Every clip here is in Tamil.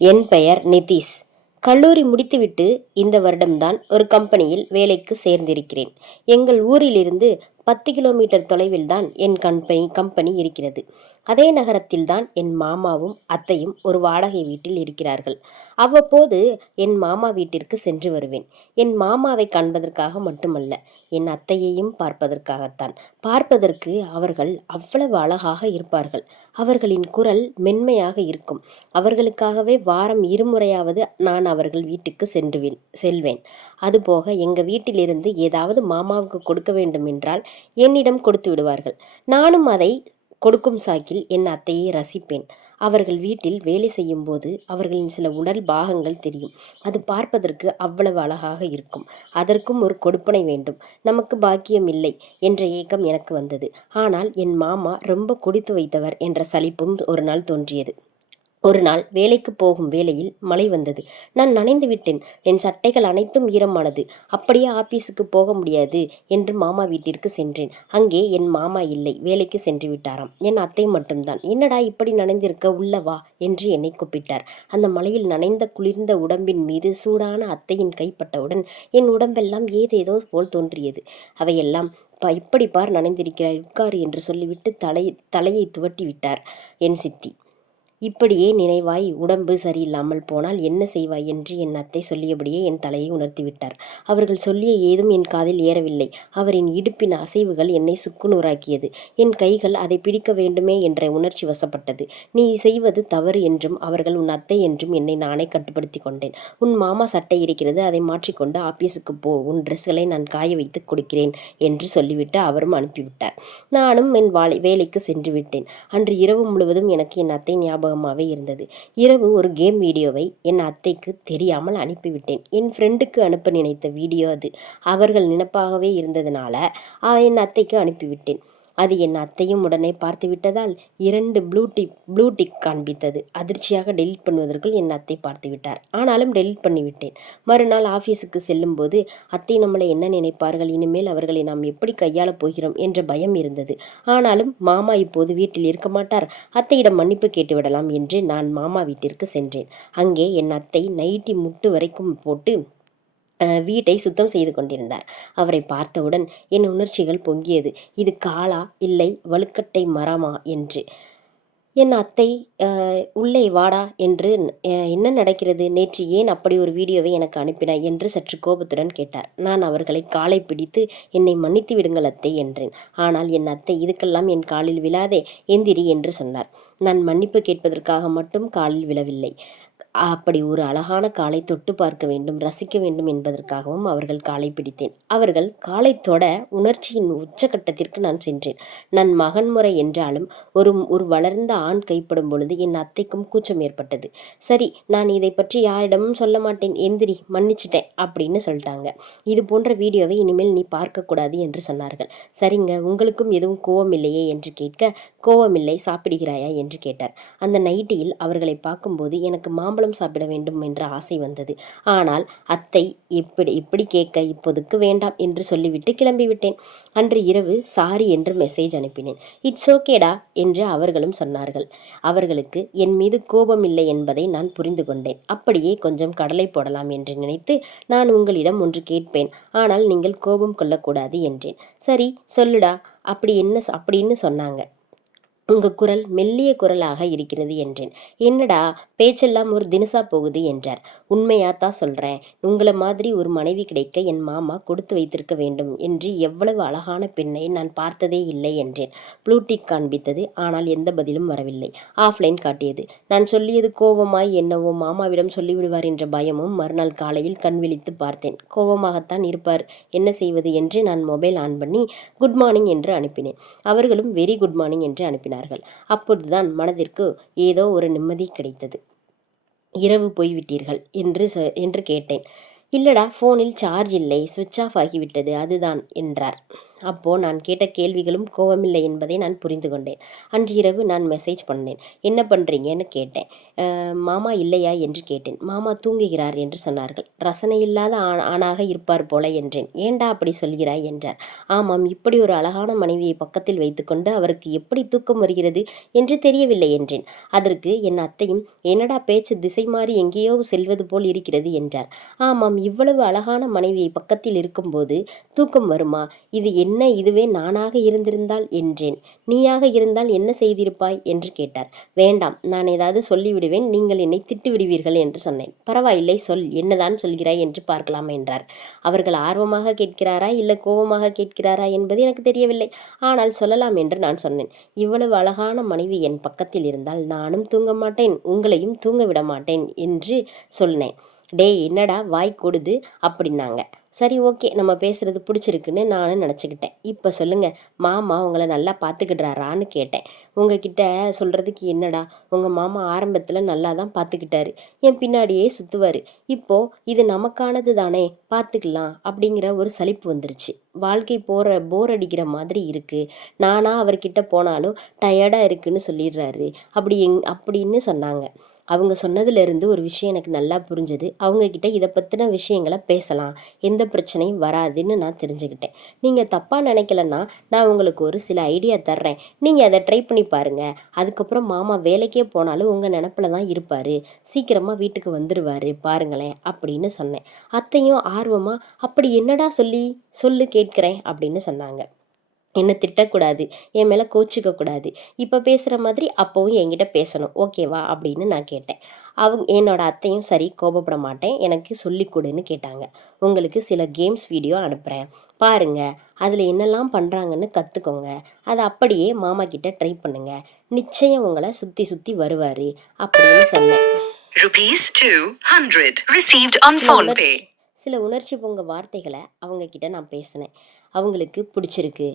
என் பெயர் நிதிஷ். கல்லூரி முடித்துவிட்டு இந்த வருடம்தான் ஒரு கம்பெனியில் வேலைக்கு சேர்ந்திருக்கிறேன். எங்கள் ஊரிலிருந்து 10 கிலோமீட்டர் தொலைவில்தான் என் கம்பெனி இருக்கிறது. அதே நகரத்தில்தான் என் மாமாவும் அத்தையும் ஒரு வாடகை வீட்டில் இருக்கிறார்கள். அவ்வப்போது என் மாமா வீட்டிற்கு சென்று வருவேன். என் மாமாவை காண்பதற்காக மட்டுமல்ல, என் அத்தையையும் பார்ப்பதற்காகத்தான். பார்ப்பதற்கு அவர்கள் அவ்வளவு அழகாக இருப்பார்கள். அவர்களின் குரல் மென்மையாக இருக்கும். அவர்களுக்காகவே வாரம் இருமுறையாவது நான் அவர்கள் வீட்டுக்கு செல்வேன். அதுபோக எங்கள் வீட்டிலிருந்து ஏதாவது மாமாவுக்கு கொடுக்க வேண்டும் என்றால் என்னிடம் கொடுத்து விடுவார்கள். நானும் அதை கொடுக்கும் சாக்கில் என் அத்தையை ரசிப்பேன். அவர்கள் வீட்டில் வேலை செய்யும் போது அவர்களின் சில உடல் பாகங்கள் தெரியும். அது பார்ப்பதற்கு அவ்வளவு அழகாக இருக்கும். அதற்கும் ஒரு கொடுப்பனை வேண்டும். நமக்கு பாக்கியம் இல்லை என்ற ஏக்கம் எனக்கு வந்தது. ஆனால் என் மாமா ரொம்ப குடித்து வைத்தவர் என்ற சலிப்பும் ஒரு நாள் தோன்றியது. ஒரு நாள் வேலைக்கு போகும் வேளையில் மழை வந்தது. நான் நனைந்து விட்டேன். என் சட்டைகள் அனைத்தும் ஈரமானது. அப்படியே ஆபீஸுக்கு போக முடியாது என்று மாமா வீட்டிற்கு சென்றேன். அங்கே என் மாமா இல்லை, வேலைக்கு சென்று விட்டாராம். என் அத்தை மட்டும்தான். என்னடா இப்படி நனைந்திருக்க, உள்ள வா என்று என்னை கூப்பிட்டார். அந்த மழையில் நனைந்த குளிர்ந்த உடம்பின் மீது சூடான அத்தையின் கைப்பட்டவுடன் என் உடம்பெல்லாம் ஏதேதோ போல் தோன்றியது. அவையெல்லாம் இப்படி பார் நனைந்திருக்கிறாய், உட்காரு என்று சொல்லிவிட்டு தலையை துவட்டி விட்டார் என் சித்தி. இப்படியே நினைவாய், உடம்பு சரியில்லாமல் போனால் என்ன செய்வாய் என்று என் அத்தை சொல்லியபடியே என் தலையை உணர்த்திவிட்டார். அவர்கள் சொல்லிய ஏதும் என் காதில் ஏறவில்லை. அவரின் இடுப்பின் அசைவுகள் என்னை சுக்குநூறாக்கியது. என் கைகள் அதை பிடிக்க வேண்டுமே என்ற உணர்ச்சி வசப்பட்டது. நீ செய்வது தவறு என்றும் அவர்கள் உன் அத்தை என்றும் என்னை நானே கட்டுப்படுத்தி கொண்டேன். உன் மாமா சட்டை இருக்கிறது, அதை மாற்றிக்கொண்டு ஆபீஸுக்கு போ. உன் ட்ரெஸ்களை நான் காய வைத்து கொடுக்கிறேன் என்று சொல்லிவிட்டு அவரும் அனுப்பிவிட்டார். நானும் என் வேலைக்கு சென்று விட்டேன். அன்று இரவு முழுவதும் எனக்கு என் அத்தை ஞாபகமாகவே இருந்தது. இரவு ஒரு கேம் வீடியோவை என் அத்தைக்கு தெரியாமல் அனுப்பிவிட்டேன். என் ஃப்ரெண்டுக்கு அனுப்ப நினைத்த வீடியோ அது. அவர்கள் நினைப்பாகவே இருந்ததுனால என் அத்தைக்கு அனுப்பிவிட்டேன். அது என் அத்தையும் உடனே பார்த்து விட்டதால் 2 ப்ளூ டிக் காண்பித்தது. அதிர்ச்சியாக டெலிட் பண்ணுவதற்குள் என் அத்தை பார்த்து விட்டார். ஆனாலும் டெலிட் பண்ணிவிட்டேன். மறுநாள் ஆஃபீஸுக்கு செல்லும்போது அத்தை நம்மளை என்ன நினைப்பார்கள், இனிமேல் அவர்களை நாம் எப்படி கையாளப் போகிறோம் என்ற பயம் இருந்தது. ஆனாலும் மாமா இப்போது வீட்டில் இருக்க மாட்டார், அத்தையிடம் மன்னிப்பு கேட்டுவிடலாம் என்று நான் மாமா வீட்டிற்கு சென்றேன். அங்கே என் அத்தை நைட்டி முட்டு வரைக்கும் போட்டு வீட்டை சுத்தம் செய்து கொண்டிருந்தார். அவரை பார்த்தவுடன் என் உணர்ச்சிகள் பொங்கியது. இது காலா இல்லை வழுக்கட்டை மரமா என்று. என் அத்தை உள்ளே வாடா என்று, என்ன நடக்கிறது, நேற்று ஏன் அப்படி ஒரு வீடியோவை எனக்கு அனுப்பினாய் என்று சற்று கோபத்துடன் கேட்டார். நான் அவர்களை காலை பிடித்து என்னை மன்னித்து விடுங்கள் அத்தை என்றேன். ஆனால் என் அத்தை இதுக்கெல்லாம் என் காலில் விழாதே, எந்திரி என்று சொன்னார். நான் மன்னிப்பு கேட்பதற்காக மட்டும் காலில் விழவில்லை. அப்படி ஒரு அழகான காலை தொட்டு பார்க்க வேண்டும், ரசிக்க வேண்டும் என்பதற்காகவும் அவர்கள் காலை பிடித்தேன். அவர்கள் காலை தொட உணர்ச்சியின் உச்சகட்டத்திற்கு நான் சென்றேன். நான் மகன்முறை என்றாலும் ஒரு வளர்ந்த ஆண் கைப்படும் பொழுது என் அத்தைக்கும் கூச்சம் ஏற்பட்டது. சரி, நான் இதை பற்றி யாரிடமும் சொல்ல மாட்டேன், எந்திரி, மன்னிச்சிட்டேன் அப்படின்னு சொல்லிட்டாங்க. இது போன்ற வீடியோவை இனிமேல் நீ பார்க்கக்கூடாது என்று சொன்னார்கள். சரிங்க, உங்களுக்கும் எதுவும் கோவம் இல்லையே என்று கேட்க, கோவமில்லை, சாப்பிடுகிறாயா என்று கேட்டார். அந்த நைட்டியில் அவர்களை பார்க்கும்போது எனக்கு மாம்பழம் சாப்பிட வேண்டும் என்ற ஆசை வந்தது. ஆனால் அத்தை இப்படி கேட்க இப்போதுக்கு வேண்டாம் என்று சொல்லிவிட்டு கிளம்பிவிட்டேன். அன்று இரவு சாரி என்று மெசேஜ் அனுப்பினேன். இட்ஸ் ஓகேடா என்று அவர்களும் சொன்னார்கள். அவர்களுக்கு என் மீது கோபம் இல்லை என்பதை நான் புரிந்து கொண்டேன். அப்படியே கொஞ்சம் கடலை போடலாம் என்று நினைத்து, நான் உங்களிடம் ஒன்று கேட்பேன், ஆனால் நீங்கள் கோபம் கொள்ளக்கூடாது என்றேன். சரி சொல்லுடா, அப்படின்னு சொன்னாங்க. உங்க குரல் மெல்லிய குரலாக இருக்கிறது என்றேன். என்னடா பேச்செல்லாம் ஒரு தினசா போகுது என்றார். உண்மையாத்தான் சொல்றேன். உங்களை மாதிரி ஒரு மனைவி கிடைக்க என் மாமா கொடுத்து வைத்திருக்க வேண்டும் என்று எவ்வளவு அழகான பெண்ணை நான் பார்த்ததே இல்லை என்றேன். ப்ளூடிக் காண்பித்தது. ஆனால் எந்த பதிலும் வரவில்லை. ஆஃப்லைன் காட்டியது. நான் சொல்லியது கோபமாய் என்னவோ மாமாவிடம் சொல்லிவிடுவார் என்ற பயமும். மறுநாள் காலையில் கண் விழித்து பார்த்தேன். கோபமாகத்தான் இருப்பார், என்ன செய்வது என்று நான் மொபைல் ஆன் பண்ணி குட் மார்னிங் என்று அனுப்பினேன். அவர்களும் வெரி குட் மார்னிங் என்று அனுப்பினார்கள். அப்போதுதான் மனதிற்கு ஏதோ ஒரு நிம்மதி கிடைத்தது. இரவு போய்விட்டீர்கள் என்று கேட்டேன். இல்லடா, போனில் சார்ஜ் இல்லை, சுவிட்ச் ஆஃப் ஆகிவிட்டது, அதுதான் என்றார். அப்போது நான் கேட்ட கேள்விகளும் கோபமில்லை என்பதை நான் புரிந்து கொண்டேன். அன்று இரவு நான் மெசேஜ் பண்ணேன். என்ன பண்ணுறீங்கன்னு கேட்டேன். மாமா இல்லையா என்று கேட்டேன். மாமா தூங்குகிறார் என்று சொன்னார்கள். ரசனை இல்லாத ஆணாக இருப்பார் போல என்றேன். ஏண்டா அப்படி சொல்கிறாய் என்றார். ஆமாம், இப்படி ஒரு அழகான மனைவியை பக்கத்தில் வைத்துக்கொண்டு அவருக்கு எப்படி தூக்கம் வருகிறது என்று தெரியவில்லை என்றேன். அதற்கு என் அத்தையும் என்னடா பேச்சு திசை மாறி எங்கேயோ செல்வது போல் இருக்கிறது என்றார். ஆமாம், இவ்வளவு அழகான மனைவியை பக்கத்தில் இருக்கும்போது தூக்கம் வருமா? இதுவே நானாக இருந்திருந்தால் என்றேன். நீயாக இருந்தால் என்ன செய்திருப்பாய் என்று கேட்டார். வேண்டாம், நான் ஏதாவது சொல்லிவிடுவேன், நீங்கள் என்னை திட்டு விடுவீர்கள் என்று சொன்னேன். பரவாயில்லை, சொல், என்னதான் சொல்கிறாய் என்று பார்க்கலாம் என்றார். அவர்கள் ஆர்வமாக கேட்கிறாரா இல்லை கோபமாக கேட்கிறாரா என்பது எனக்கு தெரியவில்லை. ஆனால் சொல்லலாம் என்று நான் சொன்னேன். இவ்வளவு அழகான மனைவி என் பக்கத்தில் இருந்தால் நானும் தூங்க மாட்டேன், உங்களையும் தூங்க விட மாட்டேன் என்று சொன்னேன். டேய் என்னடா வாய் கொடுது அப்படின்னாங்க. சரி, ஓகே, நம்ம பேசுகிறது பிடிச்சிருக்குன்னு நானும் நினச்சிக்கிட்டேன். இப்போ சொல்லுங்கள், மாமா உங்களை நல்லா பார்த்துக்கிட்றாரான்னு கேட்டேன். உங்ககிட்ட சொல்கிறதுக்கு என்னடா, உங்கள் மாமா ஆரம்பத்தில் நல்லா தான் பார்த்துக்கிட்டாரு, என் பின்னாடியே சுற்றுவார். இப்போது இது நமக்கானது தானே, பார்த்துக்கலாம் அப்படிங்கிற ஒரு சலிப்பு வந்துருச்சு. வாழ்க்கை போர் அடிக்கிற மாதிரி இருக்குது. நானாக அவர்கிட்ட போனாலும் டயர்டாக இருக்குன்னு சொல்லிடுறாரு அப்படின்னு சொன்னாங்க. அவங்க சொன்னதுலேருந்து ஒரு விஷயம் எனக்கு நல்லா புரிஞ்சது. அவங்கக்கிட்ட இதை பற்றின விஷயங்களை பேசலாம், எந்த பிரச்சனையும் வராதுன்னு நான் தெரிஞ்சுக்கிட்டேன். நீங்கள் தப்பாக நினைக்கலன்னா நான் உங்களுக்கு ஒரு சில ஐடியா தர்றேன், நீங்கள் அதை ட்ரை பண்ணி பாருங்கள். அதுக்கப்புறம் மாமா வேலைக்கே போனாலும் உங்கள் நினப்பில் தான் இருப்பார், சீக்கிரமாக வீட்டுக்கு வந்துடுவார் பாருங்களேன் அப்படின்னு சொன்னேன். அத்தையும் ஆர்வமாக அப்படி என்னடா சொல்லு கேட்குறேன் அப்படின்னு சொன்னாங்க. என்னை திட்டக்கூடாது, என் மேலே கோச்சிக்கக்கூடாது, இப்போ பேசுகிற மாதிரி அப்போவும் என்கிட்ட பேசணும், ஓகேவா அப்படின்னு நான் கேட்டேன். என்னோட அத்தையும் சரி, கோபப்பட மாட்டேன், எனக்கு சொல்லி கொடுன்னு கேட்டாங்க. உங்களுக்கு சில கேம்ஸ் வீடியோ அனுப்புகிறேன், பாருங்கள், அதில் என்னெல்லாம் பண்ணுறாங்கன்னு கற்றுக்கோங்க. அதை அப்படியே மாமா கிட்ட ட்ரை பண்ணுங்க, நிச்சயம் உங்களை சுற்றி சுற்றி வருவார் அப்படின்னு சொன்னேன். சில உணர்ச்சி பொங்க வார்த்தைகளை அவங்க கிட்ட நான் பேசினேன். அவங்களுக்கு பிடிச்சிருக்கு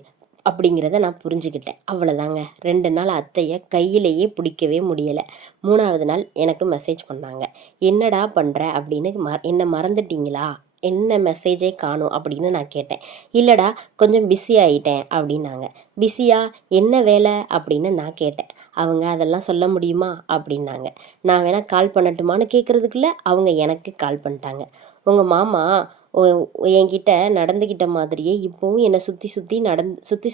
அப்படிங்கிறத நான் புரிஞ்சுக்கிட்டேன். அவ்வளோதாங்க. 2 நாள் அத்தையை கையிலேயே பிடிக்கவே முடியலை. 3ஆவது நாள் எனக்கு மெசேஜ் பண்ணாங்க. என்னடா பண்ணுற அப்படின்னு. என்னை மறந்துட்டீங்களா, என்ன மெசேஜே காணும் அப்படின்னு நான் கேட்டேன். இல்லைடா, கொஞ்சம் பிஸி ஆகிட்டேன் அப்படின்னாங்க. பிஸியா, என்ன வேலை அப்படின்னு நான் கேட்டேன். அவங்க அதெல்லாம் சொல்ல முடியுமா அப்படின்னாங்க. நான் வேணால் கால் பண்ணட்டுமான்னு கேட்குறதுக்குள்ளே அவங்க எனக்கு கால் பண்ணிட்டாங்க. உங்கள் மாமா என்கிட்ட நடந்துக்கிட்ட மாதிரியே இப்போவும் என்னை சுற்றி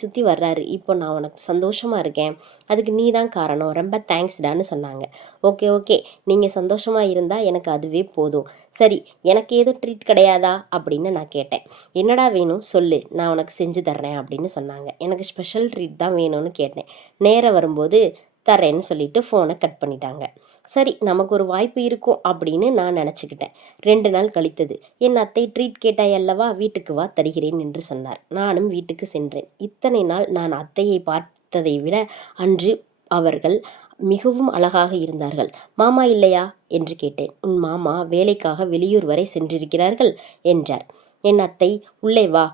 சுற்றி வர்றாரு. இப்போ நான் உனக்கு சந்தோஷமாக இருக்கேன், அதுக்கு நீ தான் காரணம், ரொம்ப தேங்க்ஸ்டான்னு சொன்னாங்க. ஓகே, நீங்கள் சந்தோஷமாக இருந்தால் எனக்கு அதுவே போதும். சரி, எனக்கு ஏதும் ட்ரீட் கிடையாதா அப்படின்னு நான் கேட்டேன். என்னடா வேணும் சொல்லு, நான் உனக்கு செஞ்சு தர்றேன் அப்படின்னு சொன்னாங்க. எனக்கு ஸ்பெஷல் ட்ரீட் தான் வேணும்னு கேட்டேன். நேரம் வரும்போது தரேன்னு சொல்லிட்டு ஃபோனை கட் பண்ணிட்டாங்க. சரி, நமக்கு ஒரு வாய்ப்பு இருக்கும் அப்படின்னு நான் நினச்சிக்கிட்டேன். 2 நாள் கழித்தது. என் அத்தை ட்ரீட் கேட்டாய் அல்லவா, வீட்டுக்கு வா, தருகிறேன் என்று சொன்னார். நானும் வீட்டுக்கு சென்றேன். இத்தனை நாள் நான் அத்தையை பார்த்ததை விட அன்று அவர்கள் மிகவும் அழகாக இருந்தார்கள். மாமா இல்லையா என்று கேட்டேன். உன் மாமா வேலைக்காக வெளியூர் வரை சென்றிருக்கிறார்கள் என்றார். என் அத்தை உள்ளே வா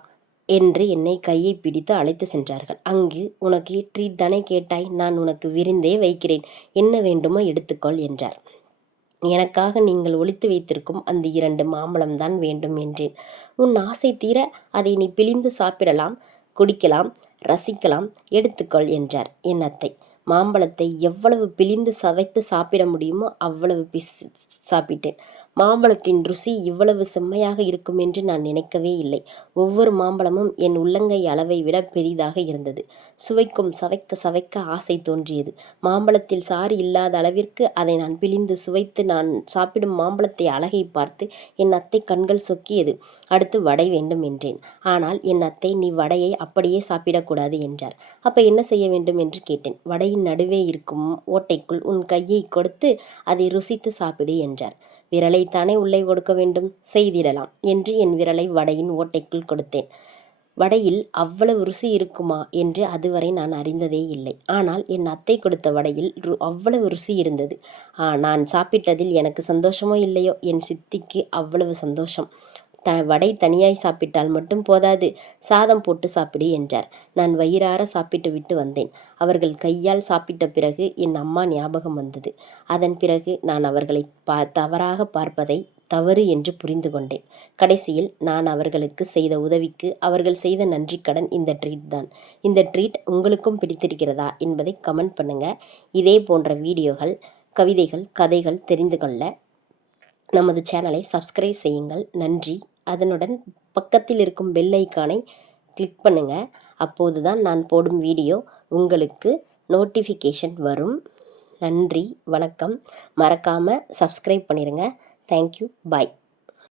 என்று என்னை கையை பிடித்து அழைத்து சென்றார்கள். அங்கு உனக்கு ட்ரீட் தானே கேட்டாய், நான் உனக்கு விருந்தே வைக்கிறேன், என்ன வேண்டுமோ எடுத்துக்கொள் என்றார். எனக்காக நீங்கள் ஒளித்து வைத்திருக்கும் அந்த 2 மாம்பழம்தான் வேண்டும் என்றேன். உன் ஆசை தீர அதை நீ பிழிந்து சாப்பிடலாம், குடிக்கலாம், ரசிக்கலாம், எடுத்துக்கொள் என்றார் என் அத்தை. மாம்பழத்தை எவ்வளவு பிழிந்து சவைத்து சாப்பிட முடியுமோ அவ்வளவு சாப்பிட்டேன். மாம்பழத்தின் ருசி இவ்வளவு செம்மையாக இருக்கும் என்று நான் நினைக்கவே இல்லை. ஒவ்வொரு மாம்பழமும் என் உள்ளங்கை அளவை விட பெரிதாக இருந்தது. சுவைக்கும் சவைக்க சவைக்க ஆசை தோன்றியது. மாம்பழத்தில் சாறு இல்லாத அளவிற்கு அதை நான் பிழிந்து சுவைத்து நான் சாப்பிடும் மாம்பழத்தை அழகை பார்த்து என் அத்தை கண்கள் சொக்கியது. அடுத்து வடை வேண்டும் என்றேன். ஆனால் என் அத்தை, நீ வடையை அப்படியே சாப்பிடக்கூடாது என்றார். அப்ப என்ன செய்ய வேண்டும் என்று கேட்டேன். வடையின் நடுவே இருக்கும் ஓட்டைக்குள் உன் கையை கொடுத்து அதை ருசித்து சாப்பிடு என்றார். விரலைத்தானே உள்ளே கொடுக்க வேண்டும், செய்திடலாம் என்று என் விரலை வடையின் ஓட்டைக்குள் கொடுத்தேன். வடையில் அவ்வளவு ருசி இருக்குமா என்று அதுவரை நான் அறிந்ததே இல்லை. ஆனால் என் அத்தை கொடுத்த வடையில் அவ்வளவு ருசி இருந்தது. நான் சாப்பிட்டதில் எனக்கு சந்தோஷமோ இல்லையோ, என் சித்திக்கு அவ்வளவு சந்தோஷம். வடை தனியாய் சாப்பிட்டால் மட்டும் போதாது, சாதம் போட்டு சாப்பிடு என்றார். நான் வயிறார சாப்பிட்டு விட்டு வந்தேன். அவர்கள் கையால் சாப்பிட்ட பிறகு என் அம்மா ஞாபகம் வந்தது. அதன் பிறகு நான் அவர்களை தவறாக பார்ப்பதை தவறு என்று புரிந்து கொண்டேன். கடைசியில் நான் அவர்களுக்கு செய்த உதவிக்கு அவர்கள் செய்த நன்றிக்கடன் இந்த ட்ரீட் தான். இந்த ட்ரீட் உங்களுக்கும் பிடித்திருக்கிறதா என்பதை கமெண்ட் பண்ணுங்க. இதே போன்ற வீடியோகள், கவிதைகள், கதைகள் தெரிந்து கொள்ள நமது சேனலை சப்ஸ்கிரைப் செய்யுங்கள். நன்றி. அதனுடன் பக்கத்தில் இருக்கும் பெல் ஐக்கானை கிளிக் பண்ணுங்க. அப்போதுதான் நான் போடும் வீடியோ உங்களுக்கு நோட்டிஃபிகேஷன் வரும். நன்றி, வணக்கம். மறக்காமல் சப்ஸ்கிரைப் பண்ணிடுங்க. தேங்க்யூ, பாய்.